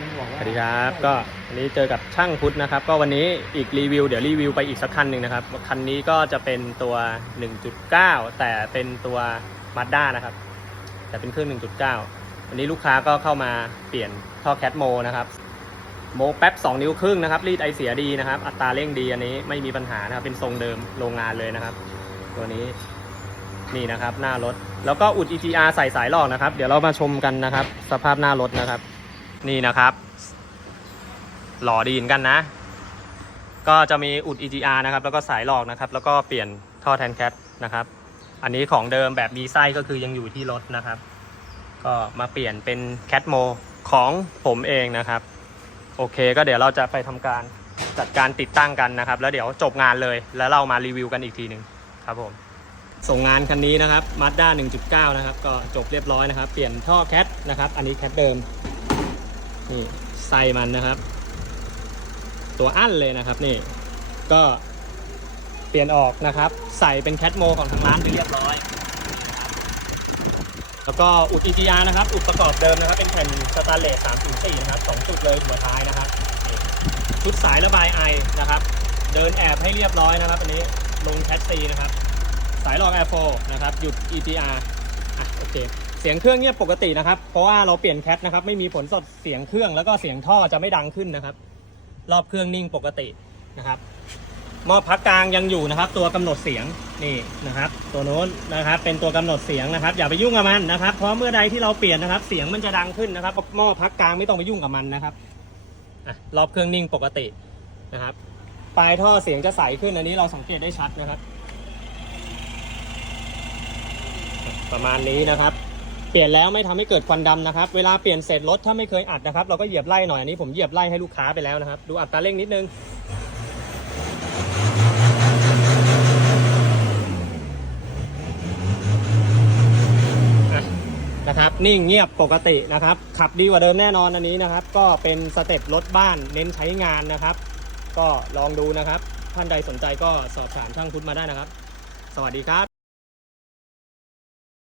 อนบอกสว่าวัสดีครับ ก็วันนี้เจอกับช่างพุทธนะครับ ก็วันนี้อีกรีวิว เดี๋ยวรีวิวไปอีกสักคันหนึ่งนะครับ คันนี้ก็จะเป็นตัว 1.9 แต่เป็นตัวมาด้านะครับ แต่เป็นเครื่อง 1.9 วันนี้ลูกค้าก็เข้ามาเปลี่ยนท่อแคทโมนะครับ โมแป๊บ 2 นิ้วครึ่งนะครับ รีดไอเสียดีนะครับ อัตราเร่งดีอันนี้ไม่มีปัญหานะครับ เป็นทรงเดิมโรงงานเลยนะครับ ตัวนี้นี่นะครับหน้ารถ แล้วก็อุด EGR ใส่สายหลอกนะครับ เดี๋ยวเรามาชมกันนะครับ สภาพหน้ารถนะครับ นี่นะครับหล่อดีนกันนะ ก็จะมีอุด EGR นะครับ แล้วก็สายหลอกนะครับ แล้วก็เปลี่ยนท่อแทนแคทนะครับ อันนี้ของเดิมแบบมีไส้ก็คือยังอยู่ที่รถนะครับ ก็มาเปลี่ยนเป็นแคทโมของผมเองนะครับ โอเคก็เดี๋ยวเราจะไปทำการจัดการติดตั้งกันนะครับ แล้วเดี๋ยวจบงานเลย แล้วเรามารีวิวกันอีกทีหนึ่งครับผม ส่งงานคันนี้นะครับ Mazda 1.9 นะครับ ก็จบเรียบร้อยนะครับ เปลี่ยนท่อแคทนะครับ อันนี้แคทเดิม นี่ไส้มันนะครับ ตัวอั้นเลยนะครับนี่ก็เปลี่ยนออกนะครับ ใส่เป็นแคทโมของทางร้านไปเรียบร้อย แล้วก็อุด EGR นะครับ อุดประกอบเดิมนะครับ เป็นแผ่นสแตนเลส304นะครับสองจุดเลยหัวท้ายนะครับชุดสายระบายไอนะครับ เดินแอบให้เรียบร้อยนะครับ อันนี้ลงแคทซีนะครับ สายรอง Air 4นะครับ หยุด EGR อะโอเค เสียงเครื่องเงียบปกตินะครับ เพราะว่าเราเปลี่ยนแคทนะครับ ไม่มีผลสดเสียงเครื่องแล้วก็เสียงท่อจะไม่ดังขึ้นนะครับ รอบเครื่องนิ่งปกตินะครับหม้อพักกลางยังอยู่นะครับ ตัวกำหนดเสียงนี่นะครับ ตัวโน้นนะครับ เป็นตัวกำหนดเสียงนะครับ อย่าไปยุ่งกับมันนะครับ เพราะเมื่อใดที่เราเปลี่ยนนะครับ เสียงมันจะดังขึ้นนะครับหม้อพักกลางไม่ต้องไปยุ่งกับมันนะครับรอบเครื่องนิ่งปกตินะครับปลายท่อเสียงจะใสขึ้นอันนี้เราสังเกตได้ชัดนะครับ ประมาณนี้นะครับ เปลี่ยนแล้วไม่ทำให้เกิดควันดำนะครับ เวลาเปลี่ยนเสร็จรถถ้าไม่เคยอัดนะครับ เราก็เหยียบไล่หน่อยอันนี้ผมเหยียบไล่ให้ลูกค้าไปแล้วนะครับ ดูอัตราเร่งนิดนึง นะครับนิ่งเงียบปกตินะครับ ขับดีกว่าเดิมแน่นอนอันนี้นะครับ ก็เป็นสเต็ปรถบ้านเน้นใช้งานนะครับ ก็ลองดูนะครับ ท่านใดสนใจก็สอบถามช่างพุทธมาได้นะครับ สวัสดีครับ